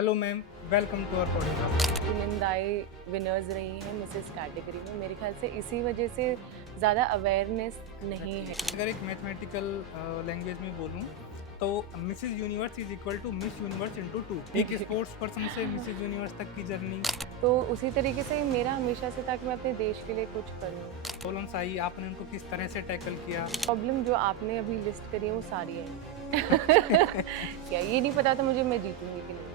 Hello ma'am, welcome to our podcast. चुनिंदाई winners रही हैं मिसेस कैटेगरी में। मेरे ख्याल से इसी वजह से ज़्यादा अवेयरनेस नहीं है। अगर एक मैथमेटिकल लैंग्वेज में बोलूँ तो Mrs Universe is equal to Miss Universe into 2। एक स्पोर्ट्स पर्सन से मिसेस यूनिवर्स तक की जर्नी। तो उसी तरीके से मेरा हमेशा से था कि मैं अपने देश के लिए कुछ करूँ। प्रॉब्लम्स आई, आपने उनको किस तरह से टैकल किया? प्रॉब्लम जो आपने अभी लिस्ट करी है वो सारी है। क्या ये नहीं पता था मुझे मैं जीतूंगी कि नहीं,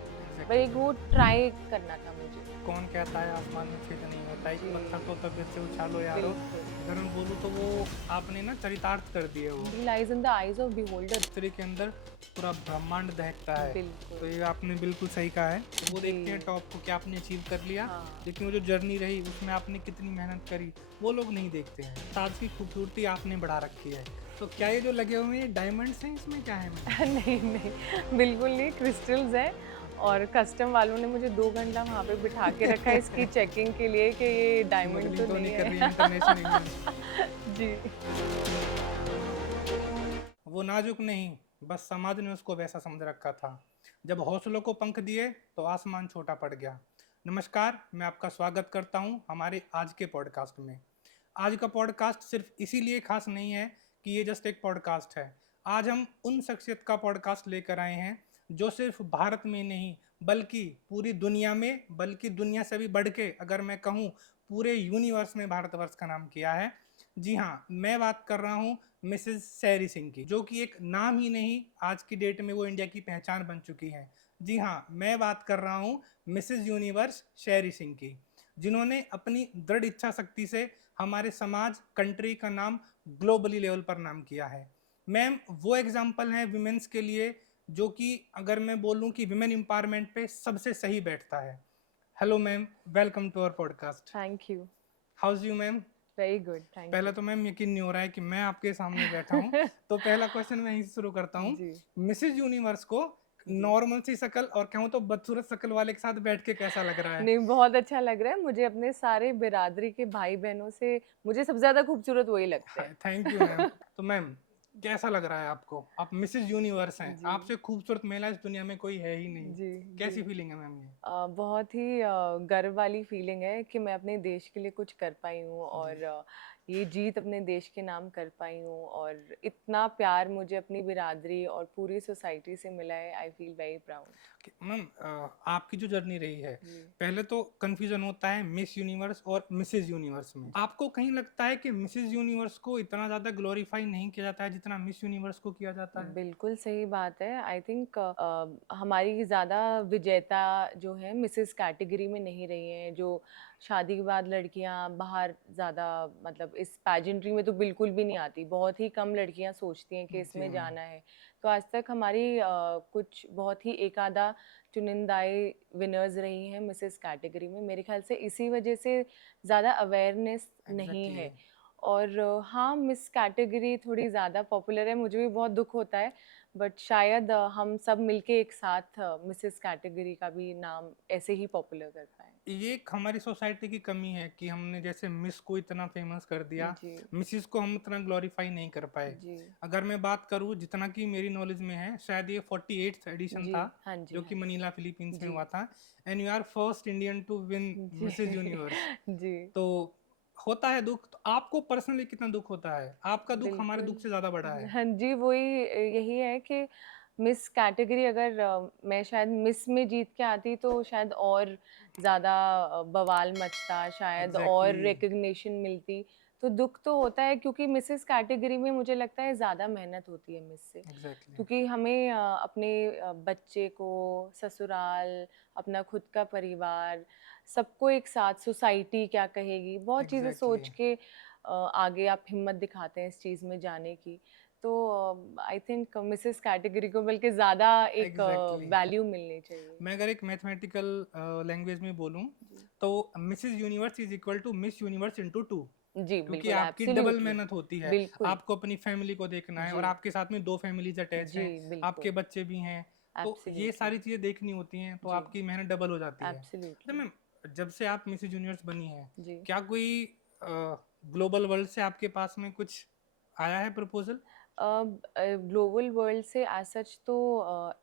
पर एक वो ट्राई करना था मुझे। कौन कहता है आसमान में छेद नहीं होता, एक जी। पत्थर को तबीयत से उछालो यारो। बिल्कुल। अगर मैं बोलूँ तो वो आपने ना चरितार्थ कर दिए वो। Lies in the eyes of beholder. History के अंदर पूरा ब्रह्मांड दहकता है। बिल्कुल। तो ये आपने बिल्कुल सही कहा है। तो वो जी। देखते हैं टॉप को क्या आपने अचीव कर लिया, हाँ। लेकिन वो जो जर्नी रही उसमें आपने कितनी मेहनत करी वो लोग नहीं देखते हैं। ताज की खूबसूरती आपने बढ़ा रखी है। तो क्या ये जो लगे हुए हैं डायमंड्स हैं, इसमें क्या है मैम? नहीं नहीं, बिल्कुल नहीं, क्रिस्टल्स है। और कस्टम वालों ने मुझे 2 घंटा वहाँ पे बिठा के रखा है इसकी चेकिंग के लिए कि ये डायमंड स्मगलिंग तो तो नहीं नहीं कर रही है है। इंटरनेशनल? जी। वो नाजुक नहीं, बस समाज ने उसको वैसा समझ रखा था। जब हौसलों को पंख दिए तो आसमान छोटा पड़ गया। नमस्कार, मैं आपका स्वागत करता हूं हमारे आज के पॉडकास्ट में। आज का पॉडकास्ट सिर्फ इसीलिए खास नहीं है कि ये जस्ट एक पॉडकास्ट है। आज हम उन शख्सियत का पॉडकास्ट लेकर आए हैं जो सिर्फ भारत में नहीं बल्कि पूरी दुनिया में, बल्कि दुनिया से भी बढ़ के अगर मैं कहूँ पूरे यूनिवर्स में भारतवर्ष का नाम किया है। जी हाँ, मैं बात कर रहा हूँ मिसेस सैरी सिंह की, जो कि एक नाम ही नहीं, आज की डेट में वो इंडिया की पहचान बन चुकी हैं। जी हाँ, मैं बात कर रहा हूँ मिसेस यूनिवर्स सैरी सिंह की, जिन्होंने अपनी दृढ़ इच्छा शक्ति से हमारे समाज, कंट्री का नाम ग्लोबली लेवल पर नाम किया है। मैम वो एग्जाम्पल हैं विमेंस के लिए, जो कि अगर मैं बोलूँ कि विमेन एम्पावरमेंट पे सबसे सही बैठता है। Hello ma'am, welcome to our podcast. Thank you. How's you ma'am? Very good, thank पहले यू। तो मैम यकीन नहीं हो रहा है कि मैं आपके सामने बैठा हूँ। तो पहला क्वेश्चन मैं यहीं से शुरू करता हूँ। जी। मिसेज यूनिवर्स को जी। नॉर्मल सी शक्ल और कहूँ तो बदसूरत शक्ल वाले के साथ बैठ के कैसा लग रहा है? नहीं, बहुत अच्छा लग रहा है मुझे। अपने सारे बिरादरी के भाई-बहनों से मुझे सबसे ज़्यादा खूबसूरत वही लगते हैं। Thank you ma'am. तो मैम कैसा लग रहा है आपको? आप मिसेज यूनिवर्स हैं, जी। आपसे खूबसूरत महिला इस दुनिया में कोई है ही नहीं। जी। जी। कैसी फीलिंग है मैम ये? बहुत ही गर्व वाली फीलिंग है कि मैं अपने देश के लिए कुछ कर पाई हूँ जी। और ये जीत अपने देश के नाम कर पाई हूँ और इतना प्यार मुझे अपनी बिरादरी और पूरी सोसाइटी से मिला है। I feel very proud. Ma'am आपकी जो जर्नी रही है, जी। पहले तो कंफ्यूजन होता है मिस यूनिवर्स और मिसेज यूनिवर्स में। आपको कहीं लगता है कि मिसेज यूनिवर्स को इतना ज्यादा ग्लोरीफाई नहीं किया जाता है जितना मिस यूनिवर्स को किया जाता है? बिल्कुल सही बात है। आई थिंक हमारी ज़्यादा विजेता जो है मिसेस कैटेगरी में नहीं रही हैं। जो शादी के बाद लड़कियां बाहर ज़्यादा, मतलब इस पैजेंट्री में तो बिल्कुल भी नहीं आती। बहुत ही कम लड़कियां सोचती हैं कि जी इसमें मैम। जाना है। तो आज तक हमारी कुछ बहुत ही एक आधा चुनिंदाई विनर्स रही हैं मिसेस कैटेगरी में। मेरे ख्याल से इसी वजह से ज़्यादा अवेयरनेस नहीं एग्जैक्टली। है। और हाँ, मिस कैटेगरी थोड़ी ज़्यादा पॉपुलर है, मुझे भी बहुत दुःख होता है, बट शायद हम सब मिलके एक साथ मिसेस कैटेगरी का भी नाम ऐसे ही पॉपुलर कर पाएँ। ये एक हमारी सोसाइटी की कमी है कि हमने जैसे मिस को इतना फेमस कर दिया, जी। मिसिस को हम इतना ग्लोरीफाई नहीं कर पाए। जी। अगर मैं बात करूँ जितना कि मेरी नॉलेज में है, शायद ये 48th एडिशन जी। था हाँ जी, जो हाँ कि जी। मनीला फिलीपींस में जी। हुआ था। And you are first Indian to win जी। Mrs universe. जी। तो होता है दुख। तो आपको पर्सनली कितना दुख होता है? आपका दुख हमारे दुख से ज्यादा बड़ा बिल्कुल। है। हाँ जी, वही यही है कि मिस कैटेगरी अगर मैं शायद मिस में जीत के आती तो शायद और ज़्यादा बवाल मचता, शायद और एग्जैक्टली। रिकॉग्निशन मिलती। तो दुःख तो होता है क्योंकि मिसेस कैटेगरी में मुझे लगता है ज़्यादा मेहनत होती है मिस से। एग्जैक्टली। क्योंकि हमें अपने बच्चे को, ससुराल, अपना खुद का परिवार, सबको एक साथ, सोसाइटी क्या कहेगी, बहुत चीज़ें एग्जैक्टली। सोच के आगे आप हिम्मत दिखाते हैं इस चीज़ में जाने की। तो आई थिंक मिसेस कैटेगरी को बल्कि ज़्यादा एक एग्जैक्टली। वैल्यू मिलनी चाहिए। मैं अगर एक मैथमेटिकल लैंग्वेज में बोलूं जी। तो Mrs Universe is equal to Miss Universe into 2। जी, क्योंकि बिल्कुल, आपकी डबल एब्सोल्युटली। मेहनत होती है। बिल्कुल। आपको अपनी फैमिली को देखना है जी। और आपके साथ में दो फैमिलीज अटैच जी, हैं, आपके बिल्कुल, बच्चे भी हैं। तो ये एब्सोल्युटली। सारी चीज़ें देखनी होती हैं, तो जी, आपकी मेहनत डबल हो जाती है। तो एब्सोल्युटली। मैम, जब से आप मिसेज यूनिवर्स बनी है, जी। क्या कोई ग्लोबल वर्ल्ड से आपके पास में कुछ आया है प्रपोजल? ग्लोबल वर्ल्ड से एज़ सच तो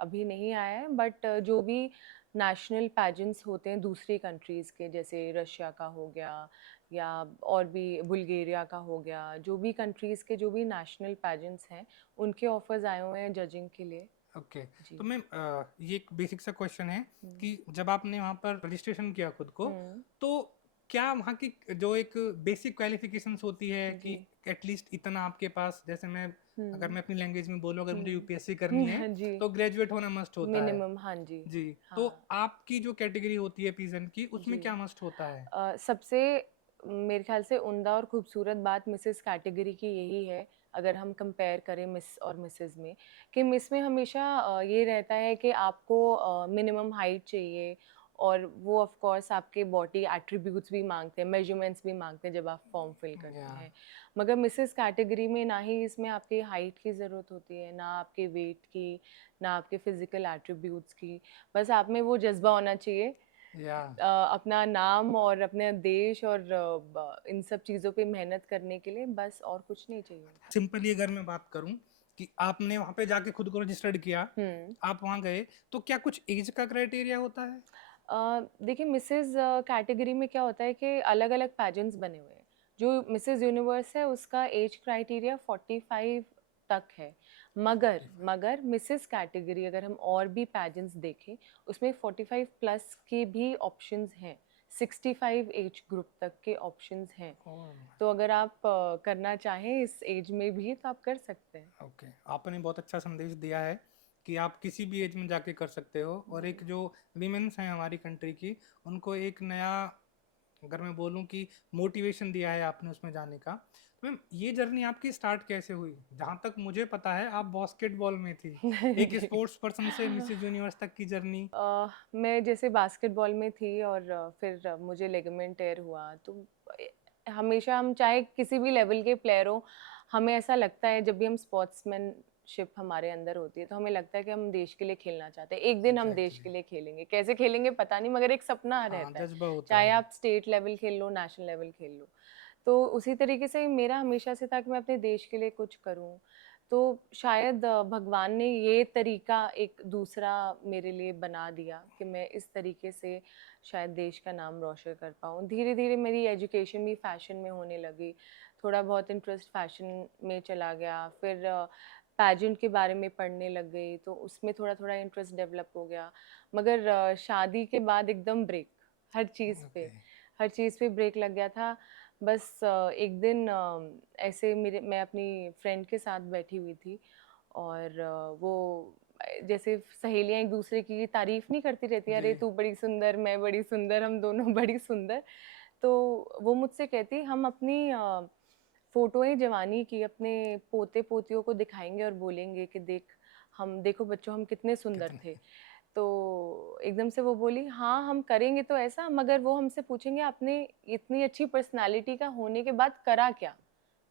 अभी नहीं आया है, बट जो भी नेशनल पैजेंट्स होते हैं दूसरी कंट्रीज़ के, जैसे रशिया का हो गया या और भी बुल्गारिया का हो गया, जो भी कंट्रीज़ के जो भी नेशनल पैजेंट्स हैं, उनके ऑफ़र्स आए हुए हैं जजिंग के लिए। ओके। तो जी। मैम ये एक बेसिक सा क्वेश्चन है हुँ। कि जब आपने वहाँ पर रजिस्ट्रेशन किया खुद को, हुँ। तो क्या वहाँ की जो एक बेसिक क्वालिफिकेशंस होती है कि जी। एटलीस्ट इतना आपके पास, जैसे मैं अगर हुँ। मैं अपनी लैंग्वेज में बोलूँ, अगर मुझे हुँ। यूपीएससी करनी है हाँ जी, तो ग्रेजुएट होना मस्ट होता है। मिनिमम हाँ जी। जी। तो हाँ, आपकी जो कैटेगरी होती है पीजन की, उसमें जी। क्या मस्ट होता है? सबसे मेरे ख़्याल से उम्दा और खूबसूरत बात मिसेस कैटेगरी की यही है, अगर हम कंपेयर करें मिस और मिसेस में, कि मिस में हमेशा ये रहता है कि आपको मिनिमम हाइट चाहिए और वो ऑफ़ कोर्स आपके बॉडी एट्रिब्यूट्स भी माँगते हैं, मेज़रमेंट्स भी माँगते हैं जब आप फ़ॉर्म फिल या करते हैं। मगर मिसेस कैटेगरी में ना ही इसमें आपकी हाइट की ज़रूरत होती है, ना आपके वेट की, ना आपके फ़िज़िकल एट्रिब्यूट्स की, बस आप में वो जज़्बा होना चाहिए या अपना नाम और अपने देश और इन सब चीज़ों पे मेहनत करने के लिए, बस और कुछ नहीं चाहिए होता। सिंपली अगर मैं बात करूं कि आपने वहाँ पे जाके खुद को रजिस्टर्ड किया, हुँ। आप वहाँ गए, तो क्या कुछ एज का क्राइटेरिया होता है? देखिए मिसेज़ कैटेगरी में क्या होता है कि अलग-अलग पैजेंट्स बने हुए हैं। जो मिसेज़ यूनिवर्स है उसका एज क्राइटेरिया 45 तक है। मगर 45। मगर मिसेज़ कैटेगरी अगर हम और भी पैजेंट्स देखें, उसमें 45 प्लस के भी ऑप्शंस हैं। 65 एज ग्रुप तक के ऑप्शंस हैं। तो अगर आप करना चाहें इस एज में भी तो आप कर सकते हैं। ओके, आपने बहुत अच्छा संदेश दिया है कि आप किसी भी एज में जाके कर सकते हो, और एक जी। जो विमेंस हैं हमारी कंट्री की, उनको एक नया, अगर मैं बोलूं कि मोटिवेशन दिया है आपने उसमें जाने का। तो मैम, ये जर्नी आपकी स्टार्ट कैसे हुई? जहाँ तक मुझे पता है आप बास्केटबॉल में थी, एक जी। स्पोर्ट्स पर्सन से मिसेज यूनिवर्स तक की जर्नी। मैं जैसे बास्केटबॉल में थी और फिर मुझे लिगामेंट टेयर हुआ तो हमेशा हम चाहे किसी भी लेवल के प्लेयर हो हमें ऐसा लगता है जब भी हम स्पोर्ट्समैनशिप हमारे अंदर होती है तो हमें लगता है कि हम देश के लिए खेलना चाहते हैं एक दिन हम देश के एग्जैक्टली। लिए खेलेंगे कैसे खेलेंगे पता नहीं मगर एक सपना हाँ, रहता है जज्बा होता चाहे है। आप स्टेट लेवल खेल लो नेशनल लेवल खेल लो तो उसी तरीके से मेरा हमेशा से था कि मैं अपने देश के लिए कुछ करूं तो शायद भगवान ने ये तरीका एक दूसरा मेरे लिए बना दिया कि मैं इस तरीके से शायद देश का नाम रोशन कर पाऊँ। धीरे-धीरे मेरी एजुकेशन भी फ़ैशन में होने लगी, थोड़ा बहुत इंटरेस्ट फ़ैशन में चला गया, फिर पैजेंट के बारे में पढ़ने लग गई, तो उसमें थोड़ा-थोड़ा इंटरेस्ट डेवलप हो गया। मगर शादी के बाद एकदम ब्रेक, हर चीज़ पे, ओके। हर चीज़ पे ब्रेक लग गया था। बस एक दिन ऐसे मेरे मैं अपनी फ्रेंड के साथ बैठी हुई थी और वो जैसे सहेलियाँ एक-दूसरे की तारीफ़ नहीं करती रहती हैं, जी। "अरे! तू बड़ी सुंदर, मैं बड़ी सुंदर, हम दोनों बड़ी सुंदर।" तो वो मुझसे कहती, "हम अपनी फ़ोटोएँ जवानी की अपने पोते-पोतियों को दिखाएँगे और बोलेंगे कि देखो बच्चों हम कितने सुंदर कितने। थे।" तो एकदम से वो बोली, "हाँ, हम करेंगे तो ऐसा" मगर वो हमसे पूछेंगे, "आपने इतनी अच्छी पर्सनैलिटी का होने के बाद करा क्या?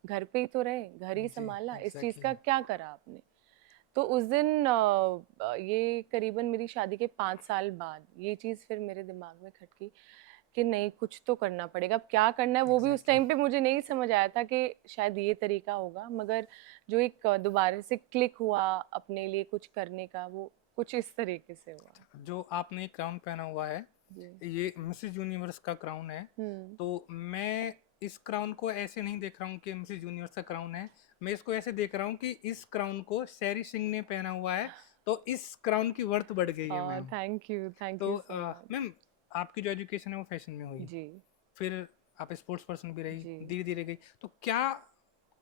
घर पे ही तो रहे, घर ही जी, सँभाला, इस चीज़ एग्जैक्टली। का क्या करा आपने?" तो उस दिन ये करीबन मेरी शादी के 5 साल बाद ये चीज़ फिर मेरे दिमाग में खटकी कि नहीं कुछ तो करना पड़ेगा। अब क्या करना है वो भी उस एग्जैक्टली। टाइम पे मुझे नहीं समझ आया था कि शायद ये तरीका होगा। मगर जो एक दोबारा से क्लिक हुआ अपने लिए कुछ करने का वो कुछ इस तरीके से हुआ। जो आपने क्राउन पहना हुआ है, जी। ये मिसेज यूनिवर्स का क्राउन है। हुँ। तो मैं इस क्राउन को ऐसे नहीं देख रहा हूँ कि मिसेज यूनिवर्स का क्राउन है, मैं इसको ऐसे देख रहा हूँ कि इस क्राउन को शैरी सिंह ने पहना हुआ है, तो इस क्राउन की वर्थ बढ़ गई है मैम। थैंक तो यू सो मच। मैम, आपकी जो एजुकेशन है वो फैशन में हुई, जी, फिर आप स्पोर्ट्स पर्सन भी रही, जी। धीरे धीरे गई, तो क्या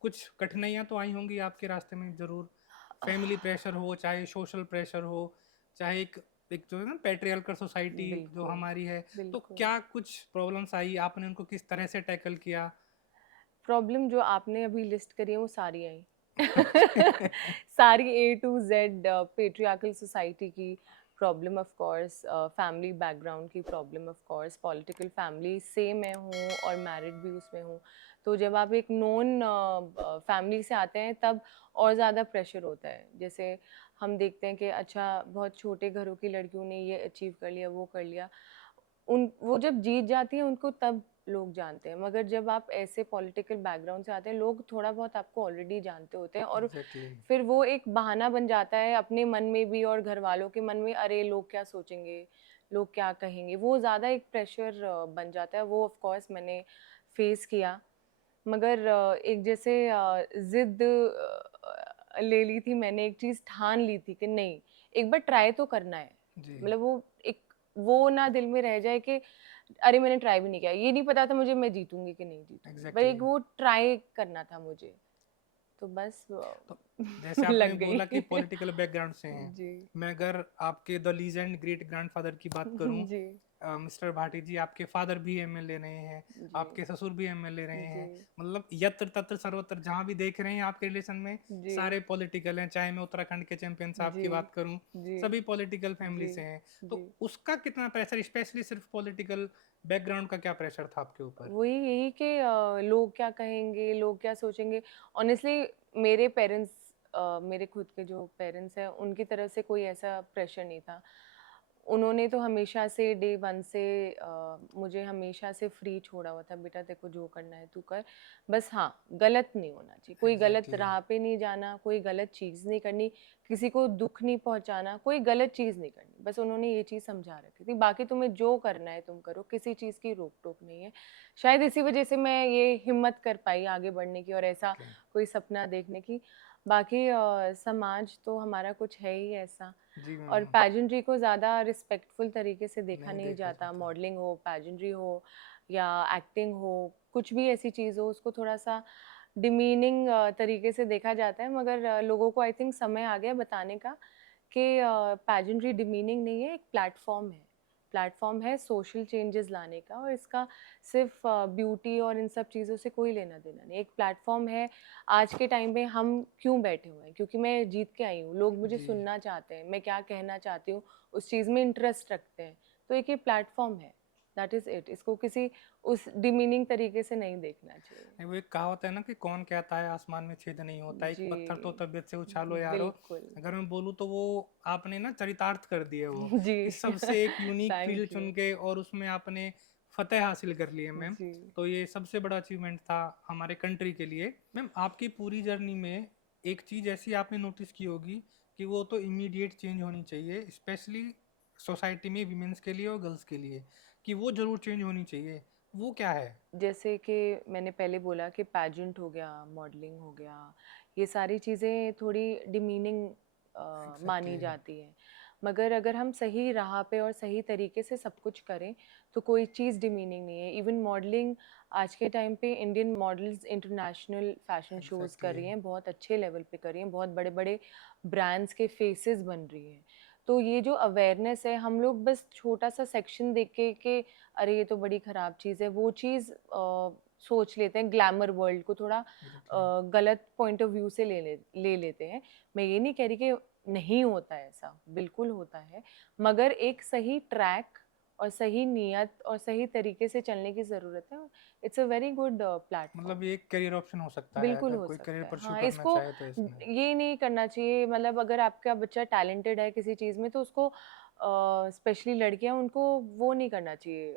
कुछ कठिनाइयाँ तो आई होंगी आपके रास्ते में जरूर? फैमिली प्रेशर हो, चाहे सोशल प्रेशर हो, चाहे एक एक जो है ना पेट्रियार्कल सोसाइटी जो बिल्कुल, हमारी है, तो बिल्कुल। क्या कुछ प्रॉब्लम्स आई, आपने उनको किस तरह से टैकल किया? प्रॉब्लम जो आपने अभी लिस्ट करी है वो सारी आई। सारी A to Z patriarchal society की problem of course family background की problem of course political family से मैं हूँ और मैरिड भी उसमें हूँ। तो जब आप एक नॉन फैमिली से आते हैं तब और ज़्यादा प्रेशर होता है। जैसे हम देखते हैं कि अच्छा बहुत छोटे घरों की लड़कियों ने ये अचीव कर लिया, वो कर लिया। उन वो जब जीत जाती हैं उनको तब लोग जानते हैं, मगर जब आप ऐसे पॉलिटिकल बैकग्राउंड से आते हैं, लोग थोड़ा बहुत आपको ऑलरेडी जानते होते हैं, और एग्जैक्टली। फिर वो एक बहाना बन जाता है अपने मन में भी और घर वालों के मन में, अरे लोग क्या सोचेंगे, लोग क्या कहेंगे, वो ज़्यादा एक प्रेशर बन जाता है। वो ऑफ कोर्स मैंने फेस किया, मगर एक जैसे जिद ले ली थी मैंने, एक चीज ठान ली थी कि नहीं, एक बार ट्राई तो करना है। जी। मतलब वो एक, वो ना दिल में रह जाए कि अरे मैंने ट्राई भी नहीं किया, ये नहीं पता था मुझे मैं जीतूंगी कि नहीं जीतूंगी, बस एग्जैक्टली। एक वो ट्राई करना था मुझे, तो बस तो जैसे आपने लग बोला कि गई। पॉलिटिकल बैकग्राउंड से हैं, जी। मैं अगर आपके द लीजेंड ग्रेट ग्रैंडफादर की बात करूं, जी। मिस्टर भाटी जी, आपके फादर भी एमएलए रहे हैं, जी। आपके ससुर भी एमएलए रहे जी। हैं, मतलब यत्र तत्र सर्वत्र जहां भी देख रहे हैं आपके रिलेशन में जी। सारे पॉलिटिकल हैं। चाहे मैं उत्तराखंड के चैंपियन साहब जी। की बात करूं, जी। सभी पॉलिटिकल फैमिली जी। से हैं। जी। तो उसका कितना प्रेशर, स्पेशली सिर्फ पॉलिटिकल बैकग्राउंड का क्या प्रेशर था आपके ऊपर? वही यही कि लोग क्या कहेंगे, लोग क्या सोचेंगे। ऑनेस्टली मेरे पेरेंट्स, मेरे खुद के जो पेरेंट्स हैं, उनकी तरफ से कोई ऐसा प्रेशर नहीं था। उन्होंने तो हमेशा से डे वन से मुझे हमेशा से फ्री छोड़ा हुआ था, बेटा तेरे को जो करना है तू कर, बस हाँ गलत नहीं होना चाहिए, कोई गलत एग्जैक्टली। राह पे नहीं जाना, कोई गलत चीज़ नहीं करनी, किसी को दुख नहीं पहुंचाना, कोई गलत चीज़ नहीं करनी, बस उन्होंने ये चीज़ समझा रखी थी। बाकी तुम्हें जो करना है तुम करो, किसी चीज़ की रोक टोक नहीं है। शायद इसी वजह से मैं ये हिम्मत कर पाई आगे बढ़ने की और ऐसा कोई सपना देखने की। बाकी समाज तो हमारा कुछ है ही ऐसा, जी और मैम। पैजेंट्री को ज़्यादा रिस्पेक्टफुल तरीके से देखा नहीं नहीं देखा जाता। जाता। मॉडलिंग हो, पैजेंट्री हो या एक्टिंग हो, कुछ भी ऐसी चीज़ हो, उसको थोड़ा सा डिमीनिंग तरीके से देखा जाता है। मगर लोगों को आई थिंक समय आ गया बताने का कि पैजेंट्री डिमीनिंग नहीं है, एक प्लेटफॉर्म है। प्लेटफॉर्म है सोशल चेंजेस लाने का, और इसका सिर्फ ब्यूटी और इन सब चीज़ों से कोई लेना देना नहीं। एक प्लेटफॉर्म है। आज के टाइम पे हम क्यों बैठे हुए हैं, क्योंकि मैं जीत के आई हूँ, लोग मुझे जी। सुनना चाहते हैं, मैं क्या कहना चाहती हूँ उस चीज़ में इंटरेस्ट रखते हैं। तो एक ये प्लेटफॉर्म है, दैट इज़ इट। इसको किसी उस डिमीनिंग तरीके से नहीं देखना चाहिए। नहीं, वो एक कहावत है ना कि कौन कहता है आसमान में छेद नहीं होता, एक जी। पत्थर तो तबीयत से उछालो यारो। बिल्कुल। अगर मैं बोलूँ तो वो आपने ना चरितार्थ कर दिए वो, जी। कि सबसे एक यूनिक फील्ड थैंक यू। चुन के और उसमें आपने फतेह हासिल कर ली है मैम। जी। तो ये सबसे बड़ा अचीवमेंट था हमारे कंट्री के लिए। मैम आपकी पूरी जर्नी में एक चीज़ ऐसी आपने नोटिस की होगी कि वो तो इमीडिएट चेंज होनी चाहिए, स्पेशली सोसाइटी में विमेंस के लिए और गर्ल्स के लिए, कि वो ज़रूर चेंज होनी चाहिए। वो क्या है? जैसे कि मैंने पहले बोला कि पैजेंट हो गया, मॉडलिंग हो गया, ये सारी चीज़ें थोड़ी डिमीनिंग मानी एग्जैक्टली। जाती हैं। मगर अगर हम सही राह पे और सही तरीके से सब कुछ करें तो कोई चीज़ डिमीनिंग नहीं है। इवन मॉडलिंग आज के टाइम पे Indian models international fashion shows कर एग्जैक्टली। रही हैं, बहुत अच्छे लेवल पे कर रही हैं, बहुत बड़े बड़े ब्रांड्स के फेसेस बन रही हैं। तो ये जो अवेयरनेस है, हम लोग बस छोटा सा सेक्शन देख के कि अरे ये तो बड़ी ख़राब चीज़ है, वो चीज़ सोच लेते हैं, ग्लैमर वर्ल्ड को थोड़ा एग्जैक्टली। गलत पॉइंट ऑफ व्यू से ले लेते हैं। मैं ये नहीं कह रही कि नहीं होता है ऐसा, बिल्कुल होता है, मगर एक सही ट्रैक और सही नियत और सही तरीके से चलने की ज़रूरत है। इट्स अ वेरी गुड मतलब प्लेटफ़ॉर्म। ये एक करियर ऑप्शन हो सकता है बिल्कुल अगर हो कोई करियर सकता है। परस्यू हाँ, करना इसको चाहे तो इसमें। ये नहीं करना चाहिए, मतलब अगर आपका बच्चा टैलेंटेड है किसी चीज़ में तो उसको स्पेशली लड़कियाँ, उनको वो नहीं करना चाहिए,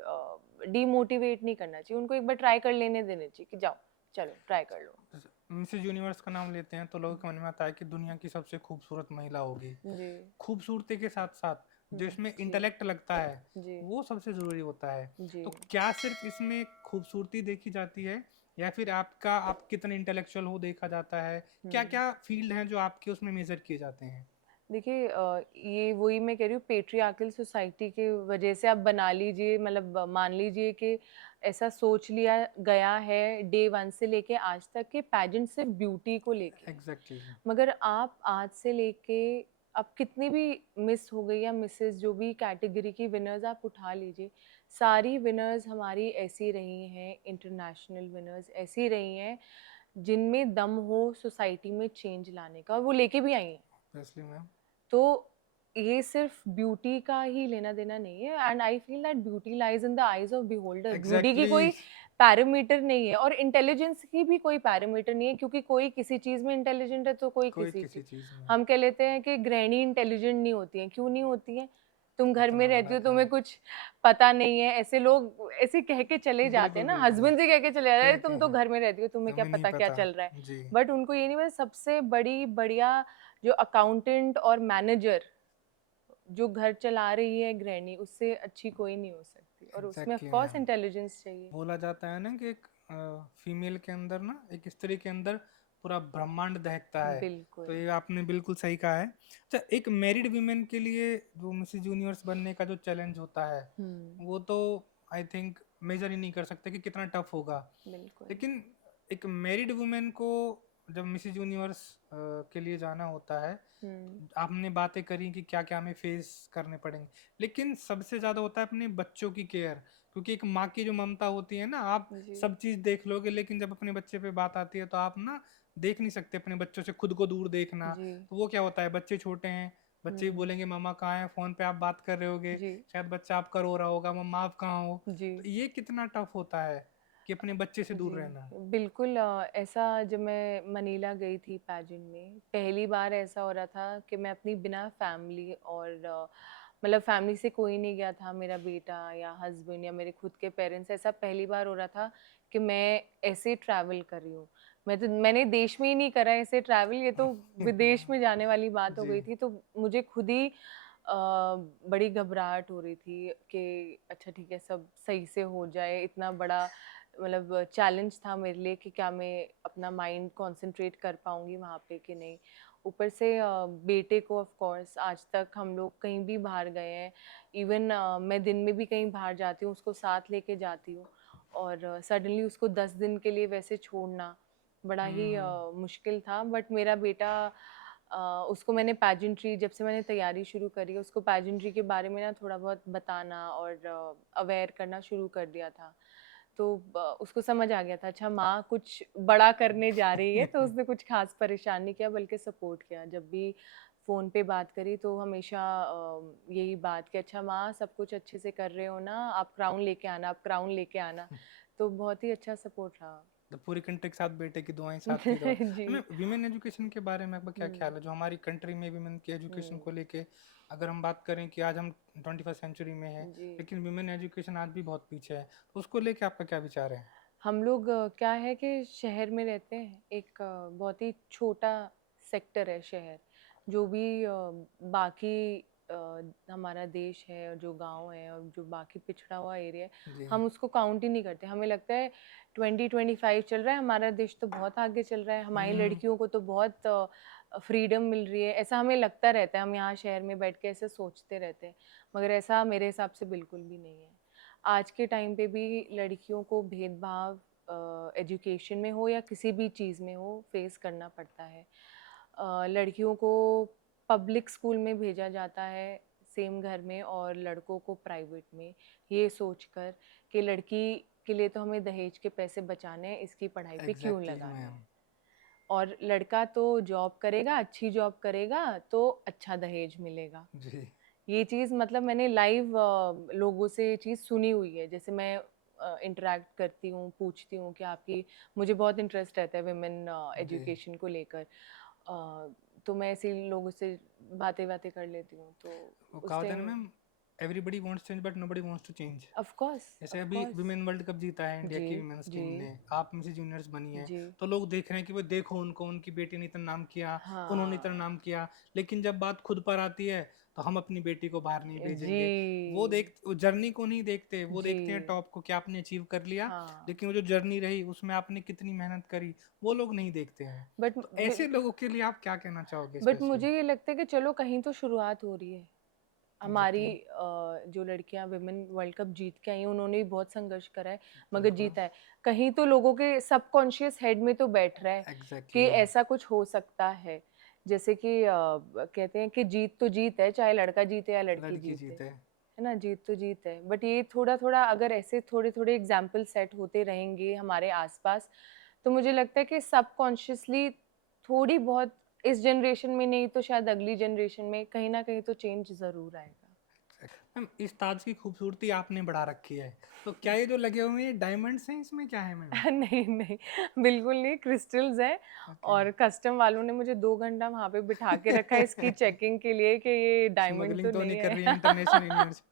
डीमोटिवेट नहीं करना चाहिए, उनको एक बार ट्राई कर लेने देने चाहिए कि जाओ, चलो ट्राई कर लो। मिसेज यूनिवर्स का नाम लेते हैं तो लोगों के मन में आता है कि दुनिया की सबसे खूबसूरत महिला होगी। जी। खूबसूरती के साथ साथ जो इसमें जी। इंटेलेक्ट लगता है जी। वो सबसे ज़रूरी होता है। जी। तो क्या सिर्फ इसमें खूबसूरती देखी जाती है, या फिर आप कितने इंटेलेक्चुअल हो देखा जाता है? क्या हुँ। क्या फील्ड हैं जो आपके उसमें मेजर किए जाते हैं? देखिए ये वही मैं कह रही हूँ, पेट्रियार्कल सोसाइटी की वजह से आप बना लीजिए, मतलब मान लीजिए कि ऐसा सोच लिया गया है डे वन से लेके आज तक कि पैजेंट सिर्फ ब्यूटी को लेके हैं। एग्जैक्टली। मगर आप आज से लेके अब कितनी भी मिस हो गई या मिसेस जो भी कैटेगरी की विनर्स आप उठा लीजिए, सारी विनर्स हमारी ऐसी रही हैं, इंटरनेशनल विनर्स ऐसी रही हैं जिनमें दम हो सोसाइटी में चेंज लाने का, और वो लेके भी आई हैं। Obviously ma'am. तो ये सिर्फ ब्यूटी का ही लेना देना नहीं है, and I feel that beauty lies in the eyes of beholder. Beauty की एग्जैक्टली। कोई पैरामीटर नहीं है, और इंटेलिजेंस की भी कोई पैरामीटर नहीं है, क्योंकि कोई किसी चीज में इंटेलिजेंट है तो कोई कोई किसी किसी चीज। चीज़ में। हम कह लेते हैं कि गृहिणी इंटेलिजेंट नहीं होती हैं, क्यों नहीं होती हैं? तुम घर में इतना रहती बड़ा हो, तुम्हें काम। कुछ पता नहीं है, ऐसे लोग ऐसे कह के चले जाते बिल्कुल, हैं ना, बिल्कुल। हस्बैंड से कह के चले जाते हैं, क्या तुम क्या तो है? घर में रहती हो, तुम्हें क्या तुम्हें नहीं पता क्या पता। चल रहा है। जी। बट उनको ये नहीं पता, सबसे बड़ी बढ़िया जो अकाउंटेंट और मैनेजर जो घर चला रही है गृहिणी, उससे अच्छी कोई नहीं हो सकती, और उसमें of exactly course ma'am. Intelligence चाहिए। बोला जाता है ना कि एक फीमेल के अंदर ना, एक स्त्री के अंदर पूरा ब्रह्मांड दहकता है। तो बिल्कुल। ये आपने बिल्कुल सही कहा है। अच्छा, एक मैरिड वीमेन के लिए जो मिसेस यूनिवर्स बनने का जो चैलेंज होता है, हम्म। वो तो आई थिंक मेजर ही नहीं कर सकते कि कितना टफ होगा। बिल्कुल। लेकिन एक मैरिड वुमेन को जब मिसेस यूनिवर्स के लिए जाना होता है, हम्म। आपने बातें करी कि क्या क्या हमें फेस करने पड़ेंगे, लेकिन सबसे ज़्यादा होता है अपने बच्चों की केयर। क्योंकि एक माँ की जो ममता होती है ना, आप जी। सब चीज़ देख लोगे, लेकिन जब अपने बच्चे पे बात आती है तो आप ना देख नहीं सकते अपने बच्चों से खुद को दूर देखना। जी। तो वो क्या होता है, बच्चे छोटे हैं, बच्चे भी हम्म। बोलेंगे मम्मा कहाँ है, फ़ोन पे आप बात कर रहे होगे, जी। शायद बच्चा आपका रो रहा होगा, मम्मा आप कहाँ हो। जी। तो ये कितना टफ होता है कि अपने बच्चे से दूर जी, रहना। बिल्कुल। ऐसा जब मैं मनीला गई थी पैजेंट में, पहली बार ऐसा हो रहा था कि मैं अपनी बिना फैमिली और मतलब फैमिली से कोई नहीं गया था, मेरा बेटा या हस्बैंड या मेरे खुद के पेरेंट्स, ऐसा पहली बार हो रहा था कि मैं ऐसे ट्रैवल कर रही हूँ। मैंने देश में ही नहीं करा ऐसे ट्रैवल, ये तो विदेश में जाने वाली बात हो जी। गई थी। तो मुझे खुद ही बड़ी घबराहट हो रही थी कि अच्छा ठीक है, सब सही से हो जाए। इतना बड़ा मतलब चैलेंज था मेरे लिए कि क्या मैं अपना माइंड कंसंट्रेट कर पाऊंगी वहाँ पे कि नहीं। ऊपर से बेटे को ऑफ कोर्स आज तक हम लोग कहीं भी बाहर गए हैं, इवन मैं दिन में भी कहीं बाहर जाती हूँ उसको साथ लेके जाती हूँ, और सडनली उसको 10 दिन के लिए वैसे छोड़ना बड़ा ही हम्म। मुश्किल था। बट मेरा बेटा उसको मैंने पैजेंट्री, जब से मैंने तैयारी शुरू करी है, उसको पैजेंट्री के बारे में ना थोड़ा बहुत बताना और अवेयर करना शुरू कर दिया था। तो उसको समझ आ गया था, अच्छा माँ कुछ बड़ा करने जा रही है, तो उसने कुछ खास परेशान नहीं किया बल्कि सपोर्ट किया। जब भी फ़ोन पे बात करी तो हमेशा यही बात कि अच्छा माँ सब कुछ अच्छे से कर रहे हो ना, आप क्राउन लेके आना, आप क्राउन लेके आना। तो बहुत ही अच्छा सपोर्ट रहा। तो पूरी कंट्री के साथ बेटे की दुआएं, साथ की दुआ। जी। हमें विमेन एजुकेशन के बारे में आपका क्या हुँ, ख्याल है, जो हमारी कंट्री में विमेन की एजुकेशन हुँ। को लेके? अगर हम बात करें कि आज हम 21st सेंचुरी में हैं, जी। लेकिन विमेन एजुकेशन आज भी बहुत पीछे है, तो उसको लेके आपका क्या विचार है? हम लोग क्या है कि शहर में रहते हैं, एक बहुत ही छोटा सेक्टर है शहर। जो भी बाकी हमारा देश है और जो गांव है और जो बाकी पिछड़ा हुआ एरिया है, जी। हम उसको काउंट ही नहीं करते। हमें लगता है 2025 चल रहा है, हमारा देश तो बहुत आगे चल रहा है, हमारी हम्म। लड़कियों को तो बहुत फ्रीडम मिल रही है, ऐसा हमें लगता रहता है। हम यहाँ शहर में बैठ के ऐसे सोचते रहते हैं, मगर ऐसा मेरे हिसाब से बिल्कुल भी नहीं है। आज के टाइम पे भी लड़कियों को भेदभाव एजुकेशन में हो या किसी भी चीज़ में हो फेस करना पड़ता है। लड़कियों को पब्लिक स्कूल में भेजा जाता है सेम घर में, और लड़कों को प्राइवेट में, ये सोचकर कि लड़की के लिए तो हमें दहेज के पैसे बचाने हैं, इसकी पढ़ाई पे क्यों एग्जैक्टली लगाने मैम। हैं। और लड़का तो जॉब करेगा, अच्छी जॉब करेगा तो अच्छा दहेज मिलेगा। जी। ये चीज़ मतलब मैंने लाइव लोगों से ये चीज़ सुनी हुई है। जैसे मैं इंटरैक्ट करती हूँ, पूछती हूँ कि आपकी, मुझे बहुत इंटरेस्ट रहता है वुमेन जी। एजुकेशन को लेकर। तो मैं ऐसे ही लोगों से बातें-वातें कर लेती हूँ, तो वो उस कहा होता है ना time ma'am, everybody wants change but nobody wants to change. जैसे ऑफ अभी कोर्स। विमेन वर्ल्ड कप जीता है इंडिया जी, की विमेन्स जी, टीम ने, आप मिसेस जूनियर्स बनी है, जी। तो लोग देख रहे हैं कि वो देखो उनको, उनकी बेटी ने इतना नाम किया, उन्होंने इतना हाँ। नाम किया। लेकिन जब बात खुद पर आती है तो हम अपनी बेटी को बाहर नहीं भेजेंगे। वो जी, वो जर्नी को नहीं देखते, वो जी। देखते हैं टॉप को, क्या आपने अचीव कर लिया, हाँ। लेकिन वो जो जर्नी रही उसमें आपने कितनी मेहनत करी, वो लोग नहीं देखते हैं। बट तो ऐसे लोगों के लिए आप क्या कहना चाहोगे बट स्पेशली? मुझे ये लगता है कि चलो कहीं तो शुरुआत हो रही है। हमारी एग्जैक्टली। जो लड़कियां विमेन वर्ल्ड कप जीत के आई हैं, उन्होंने भी बहुत संघर्ष करा है मगर बिल्कुल। जीता है। कहीं तो लोगों के सबकॉन्शियस हेड में तो बैठ रहा है कि एग्जैक्टली। ऐसा कुछ हो सकता है। जैसे कि कहते हैं कि जीत तो जीत है, चाहे लड़का जीते या लड़की लड़की जीते, जीते। है ना। जीत तो जीत है, बट ये थोड़ा थोड़ा अगर ऐसे थोड़े थोड़े एग्जाम्पल सेट होते रहेंगे हमारे आसपास, तो मुझे लगता है कि सबकॉन्शियसली थोड़ी बहुत, इस जनरेशन में नहीं तो शायद अगली जनरेशन में कहीं ना कहीं तो चेंज जरूर आएगा। मैम इस ताज की खूबसूरती आपने बढ़ा रखी है, तो क्या ये जो लगे हुए हैं डायमंड्स हैं, इसमें क्या है मैम? नहीं, नहीं, बिल्कुल नहीं, क्रिस्टल्स हैं। ओके। और कस्टम वालों ने मुझे 2 घंटा वहाँ पे बिठा के रखा है इसकी चेकिंग के लिए कि ये डायमंड स्मगलिंग तो तो नहीं नहीं कर है। रही है इंटरनेशनल यूनिवर्स?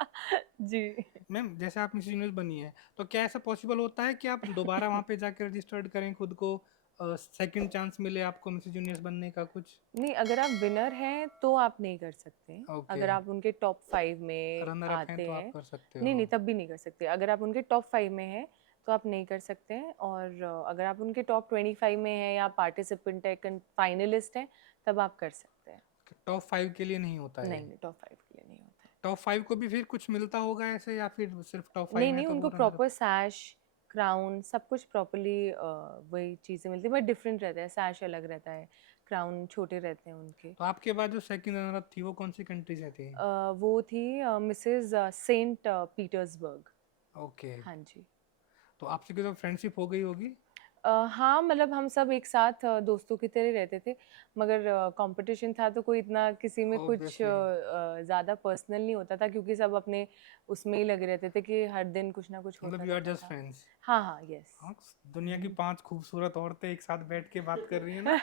जी। मैम जैसे आप मिस यूनिवर्स बनी है, तो क्या ऐसा पॉसिबल होता है कि आप दोबारा वहाँ पे जाके रजिस्टर्ड करें खुद को, सेकंड चांस मिले आपको मिस यूनिवर्स बनने का कुछ? नहीं, अगर आप विनर हैं तो आप नहीं कर सकते। ओके। अगर आप उनके टॉप 5 में रनर अप हैं आते तो आप हैं, कर सकते नहीं, हो। नहीं, तब भी नहीं कर सकते। अगर आप उनके टॉप 5 में हैं तो आप नहीं कर सकते हैं। और अगर आप उनके टॉप 25 में हैं या पार्टिसिपेंट है, फाइनलिस्ट हैं, तब आप कर सकते हैं। टॉप 5 के लिए नहीं होता है? नहीं, नहीं, टॉप 5 के लिए नहीं होता है। टॉप 5 को भी फिर कुछ मिलता होगा ऐसे, या फिर सिर्फ टॉप 5 नहीं, है नहीं, तो उनको वो रनर अप? प्रॉपर सैश, क्राउन सब कुछ प्रॉपर्ली वही चीज़ें मिलती हैं, बट डिफरेंट रहता है। सैश अलग रहता है, क्राउन छोटे रहते हैं उनके। तो आपके बाद जो सेकंड रनर अप थी वो कौन सी कंट्री से थी? वो थी मिसेस सेंट पीटर्सबर्ग। ओके। हाँ जी। तो आपसे की तो फ्रेंडशिप हो गई होगी? हाँ, मतलब हम सब एक साथ दोस्तों की तरह रहते थे, मगर कंपटीशन था तो कोई इतना किसी में कुछ ऑब्वियसली। ज़्यादा पर्सनल नहीं होता था, क्योंकि सब अपने उसमें ही लगे रहते थे कि हर दिन कुछ ना कुछ मतलब होता यू आर रहता जस्ट था। फ्रेंड्स? हाँ, हाँ, यस। हाँ, दुनिया की 5 खूबसूरत औरतें एक साथ बैठ के बात कर रही है ना,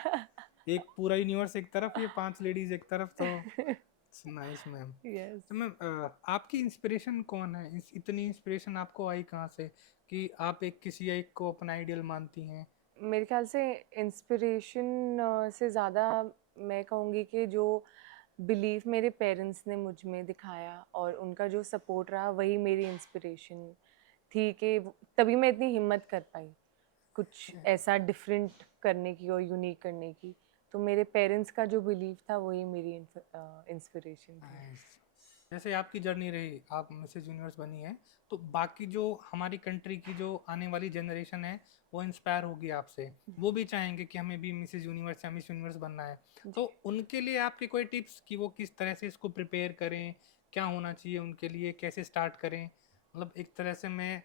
एक पूरा यूनिवर्स एक तरफ, ये 5 लेडीज एक तरफ, तो नाइस मैम। यस। तो मैम आपकी इंस्पिरेशन कौन है? इतनी इंस्पिरेशन आपको आई कहाँ से कि आप एक किसी एक को अपना आइडियल मानती हैं? मेरे ख्याल से इंस्पिरेशन से ज़्यादा मैं कहूँगी कि जो बिलीव मेरे पेरेंट्स ने मुझ में दिखाया और उनका जो सपोर्ट रहा, वही मेरी इंस्पिरेशन थी कि तभी मैं इतनी हिम्मत कर पाई कुछ ऐसा डिफरेंट करने की और यूनिक करने की। तो मेरे पेरेंट्स का जो बिलीव था, वही मेरी इंस्पिरेशन थी। Nice. जैसे आपकी जर्नी रही, आप मिसेज यूनिवर्स बनी है, तो बाकी जो हमारी कंट्री की जो आने वाली जनरेशन है वो इंस्पायर होगी आपसे, वो भी चाहेंगे कि हमें भी मिसेज यूनिवर्स या मिस यूनिवर्स बनना है, तो जी। उनके लिए आपके कोई टिप्स कि वो किस तरह से इसको प्रिपेयर करें, क्या होना चाहिए उनके लिए, कैसे स्टार्ट करें? मतलब एक तरह से मैं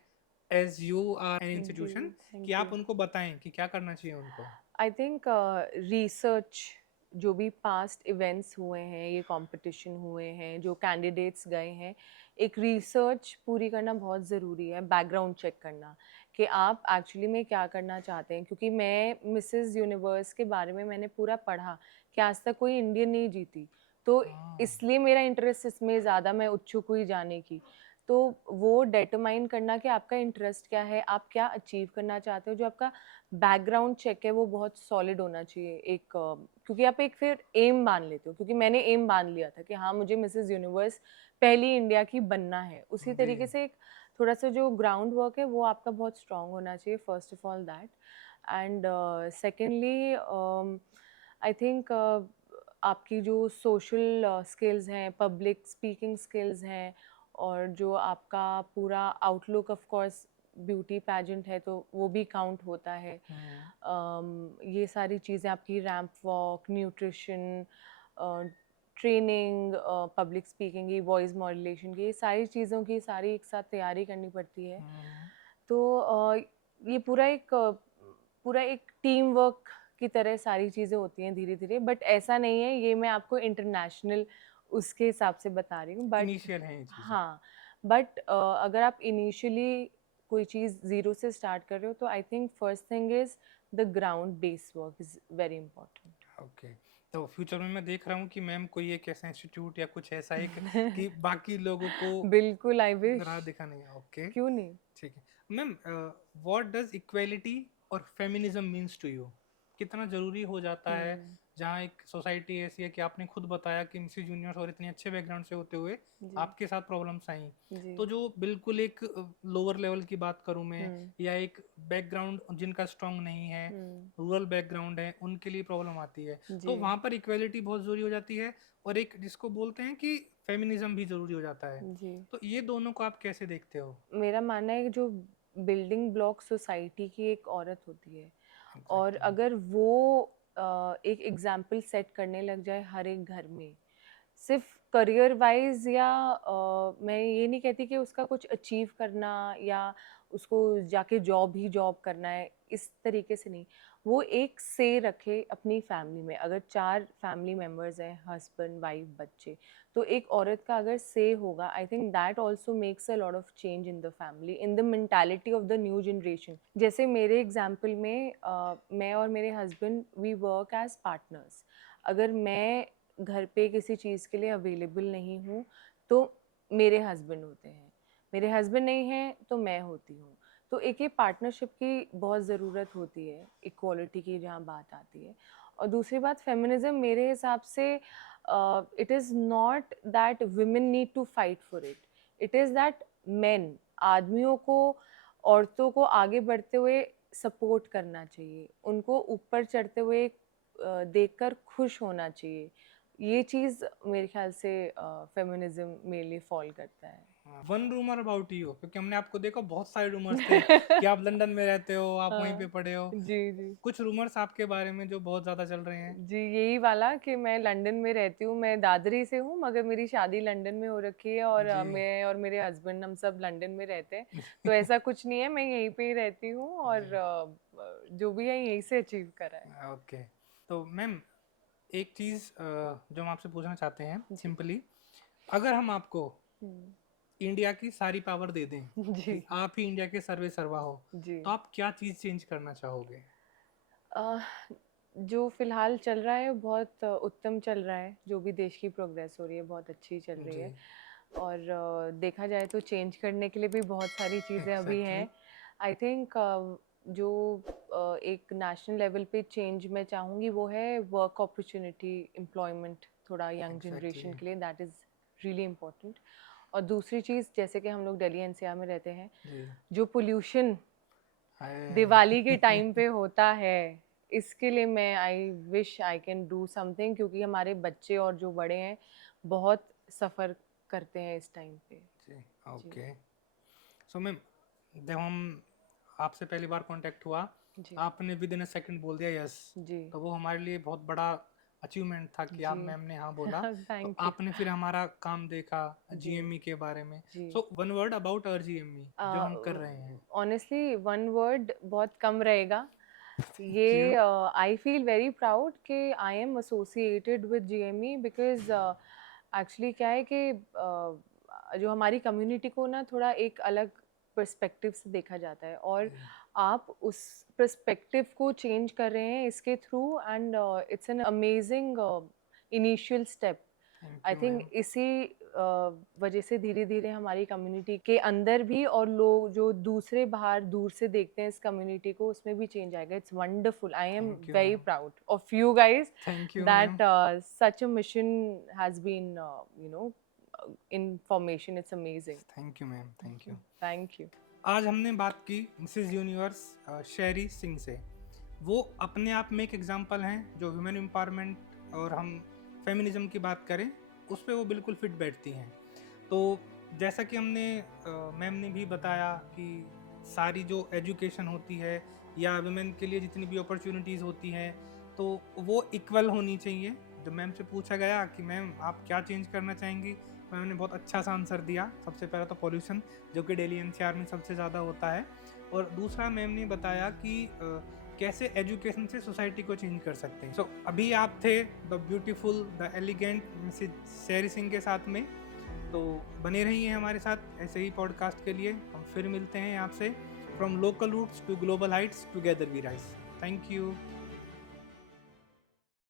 as you are N G, institution, कि थैंक यू। आप उनको बताएं कि क्या करना चाहिए उनको। आई थिंक रिसर्च, जो भी पास्ट इवेंट्स हुए हैं, ये कंपटीशन हुए हैं, जो कैंडिडेट्स गए हैं, एक रिसर्च पूरी करना बहुत ज़रूरी है, बैकग्राउंड चेक करना कि आप एक्चुअली में क्या करना चाहते हैं। क्योंकि मैं मिसेस यूनिवर्स के बारे में मैंने पूरा पढ़ा कि आज तक कोई इंडियन नहीं जीती, तो हाँ। इसलिए मेरा इंटरेस्ट इसमें ज़्यादा, मैं इच्छुक हुई जाने की। तो वो डिटरमाइन करना कि आपका इंटरेस्ट क्या है, आप क्या अचीव करना चाहते हो, जो आपका बैकग्राउंड चेक है वो बहुत सॉलिड होना चाहिए। एक क्योंकि आप एक फिर एम बांध लेते हो, क्योंकि मैंने एम बांध लिया था कि हाँ, मुझे मिसेस यूनिवर्स पहली इंडिया की बनना है। उसी जी। तरीके से एक थोड़ा सा जो ग्राउंड वर्क है वो आपका बहुत स्ट्रांग होना चाहिए, first of all that. And secondly I think आपकी जो सोशल स्किल्स हैं, पब्लिक स्पीकिंग स्किल्स हैं, और जो आपका पूरा outlook, of course beauty pageant है तो वो भी काउंट होता है। हम्म। ये सारी चीज़ें आपकी ramp walk, nutrition, training, public speaking की, वॉइस मॉड्यूलेशन की, ये सारी चीज़ों की सारी एक साथ तैयारी करनी पड़ती है। हम्म। तो ये पूरा एक टीम वर्क की तरह सारी चीज़ें होती हैं धीरे धीरे, बट ऐसा नहीं है, ये मैं आपको इंटरनेशनल उसके हिसाब से बता रही हूँ, बट इनिशियल है ये चीज़ें। हाँ, बट अगर आप इनिशियली कोई चीज़ ज़ीरो से स्टार्ट कर रहे हो, तो I think first thing is the ground base work is very okay. तो फ्यूचर में मैं देख रहा हूँ कि मैम कोई एक ऐसा इंस्टीट्यूट या कुछ ऐसा एक इम्पोर्टेंट। कि बाकी लोगों को बिल्कुल, आई विश। राह दिखाने का। ओके। क्यों नहीं? ठीक है मैम, व्हाट डज इक्वेलिटी और फेमिनिज्म मीन्स टू यू? कितना ज़रूरी हो जाता है हुँ, जहाँ एक सोसाइटी ऐसी है कि आपने खुद बताया कि मिसेस यूनिवर्स और इतने अच्छे बैकग्राउंड से होते हुए जी, आपके साथ प्रॉब्लम्स आई, जी, तो जो बिल्कुल एक लोअर लेवल की बात करूँ मैं, हुँ, या एक बैकग्राउंड जिनका स्ट्रांग नहीं है, हुँ, रूरल बैकग्राउंड है, उनके लिए प्रॉब्लम आती है, जी, तो वहाँ पर इक्वेलिटी बहुत ज़रूरी हो जाती है, और एक जिसको बोलते हैं कि फेमिनिज्म भी ज़रूरी हो जाता है, जी। तो ये दोनों को आप कैसे देखते हो? मेरा मानना है कि जो बिल्डिंग ब्लॉक सोसाइटी की एक औरत होती है, और एग्जैक्टली। अगर वो एक एग्ज़ाम्पल सेट करने लग जाए हर एक घर में, सिर्फ करियर वाइज या मैं ये नहीं कहती कि उसका कुछ अचीव करना या उसको जाके जॉब ही जॉब करना है, इस तरीके से नहीं। वो एक से रखे अपनी फैमिली में। अगर 4 फैमिली मेंबर्स हैं, हस्बैंड, वाइफ, बच्चे, तो एक औरत का अगर से होगा, I think that also makes a lot of change in the family, in the mentality of the new generation. जैसे मेरे एग्जाम्पल में मैं और मेरे husband we work as partners. अगर मैं घर पे किसी चीज़ के लिए अवेलेबल नहीं हूँ तो मेरे हस्बैंड होते हैं, मेरे हस्बैंड नहीं हैं तो मैं होती हूँ। तो एक ये पार्टनरशिप की बहुत ज़रूरत होती है, इक्वालिटी की जहाँ बात आती है। और दूसरी बात, फेमिनिज्म मेरे हिसाब से it is not that women need to fight for it, it is that men, आदमियों को, औरतों को आगे बढ़ते हुए सपोर्ट करना चाहिए, उनको ऊपर चढ़ते हुए देखकर खुश होना चाहिए। ये चीज़ मेरे ख्याल से फेमिनिज्म मेरे लिए फॉल करता है। वन रूमर अबाउट यू, क्योंकि हमने आपको देखा बहुत सारे रूमर्स थे कि आप लंदन में रहते हो, आप वहीं पे हाँ, पढ़े हो। जी, जी। कुछ रूमर्स आपके बारे में जो बहुत ज्यादा चल रहे हैं। जी, यही वाला कि मैं लंदन में रहती हूँ, मैं दादरी से हूँ मगर मेरी शादी लंदन में हो रखी है और जी। मैं और मेरे हस्बैंड हम सब लंदन में रहते हैं। तो ऐसा कुछ नहीं है, मैं यहीं पे ही रहती हूँ और जो भी है यहीं से अचीव करा है। ओके, तो मैम एक चीज जो हम आपसे पूछना चाहते हैं जी। सिंपली, अगर हम आपको हुँ, इंडिया की सारी पावर दे दें जी, कि आप ही इंडिया के सर्वे सर्वा हो, जी। तो आप क्या चीज चेंज करना चाहोगे? अ, जो फ़िलहाल चल रहा है बहुत उत्तम चल रहा है, जो भी देश की प्रोग्रेस हो रही है बहुत अच्छी चल रही जी। है। और देखा जाए तो चेंज करने के लिए भी बहुत सारी चीज़ें अभी एग्जैक्टली। हैं। आई थिंक जो एक नेशनल लेवल पे चेंज मैं चाहूँगी वो है वर्क अपॉर्च्युनिटी, एम्प्लॉयमेंट थोड़ा यंग एग्जैक्टली। जनरेशन के लिए, दैट इज़ रियली इम्पोर्टेंट। और दूसरी चीज़, जैसे कि हम लोग दिल्ली एनसीआर में रहते हैं, जी। जो पोल्यूशन हाय। दिवाली के टाइम पे होता है, इसके लिए मैं I wish I can do something, क्योंकि हमारे बच्चे और जो बड़े हैं बहुत सफ़र करते हैं इस टाइम पे। जी। जी, ओके, सो मैम जब हम आपसे पहली बार कांटेक्ट हुआ, जी, आपने विद इन अ सेकंड बोल दिया यस, जी, तो वो हमारे लिए बहुत बड़ा अचीवमेंट था कि आप जी। मैम ने हाँ बोला। तो थैंक यू। आपने फिर हमारा काम देखा जी, जीएमई के बारे में। जी। So one word about our GME जो हम कर रहे हैं। ऑनेस्टली वन वर्ड बहुत कम रहेगा। क्यों? ये आई फील वेरी प्राउड कि I am associated with GME, because actually क्या है कि जो हमारी कम्युनिटी को ना थोड़ा एक अलग पर्सपेक्टिव से देखा जाता है और जी। आप उस पर्सपेक्टिव को चेंज कर रहे हैं इसके through, and it's an amazing initial step. Thank I you think ma'am. इसी वजह से धीरे धीरे हमारी कम्युनिटी के अंदर भी और लोग जो दूसरे बाहर दूर से देखते हैं इस कम्युनिटी को, उसमें भी चेंज आएगा। It's wonderful, I am thank you very ma'am. Proud of you guys thank you ma'am. That such a mission has been information. It's amazing. Thank you ma'am. Thank you. Thank you. आज हमने बात की Mrs universe शेरी सिंह से। वो अपने आप में एक एग्जाम्पल हैं जो वुमेन एम्पावरमेंट और हम फेमिनिज्म की बात करें उस पर वो बिल्कुल फिट बैठती हैं। तो जैसा कि हमने मैम ने भी बताया कि सारी जो एजुकेशन होती है या वुमेन के लिए जितनी भी अपॉर्चुनिटीज़ होती हैं तो वो इक्वल होनी चाहिए। जब मैम से पूछा गया कि मैम आप क्या चेंज करना चाहेंगी, मैम ने बहुत अच्छा सा आंसर दिया। सबसे पहला तो पॉल्यूशन जो कि दिल्ली एनसीआर में सबसे ज़्यादा होता है, और दूसरा मैम ने बताया कि कैसे एजुकेशन से सोसाइटी को चेंज कर सकते हैं। सो अभी आप थे the beautiful the elegant Mrs Sherry Singh के साथ में, तो बने रहिए हमारे साथ ऐसे ही पॉडकास्ट के लिए। हम फिर मिलते हैं आपसे। From local roots to global heights, together we rise. Thank you.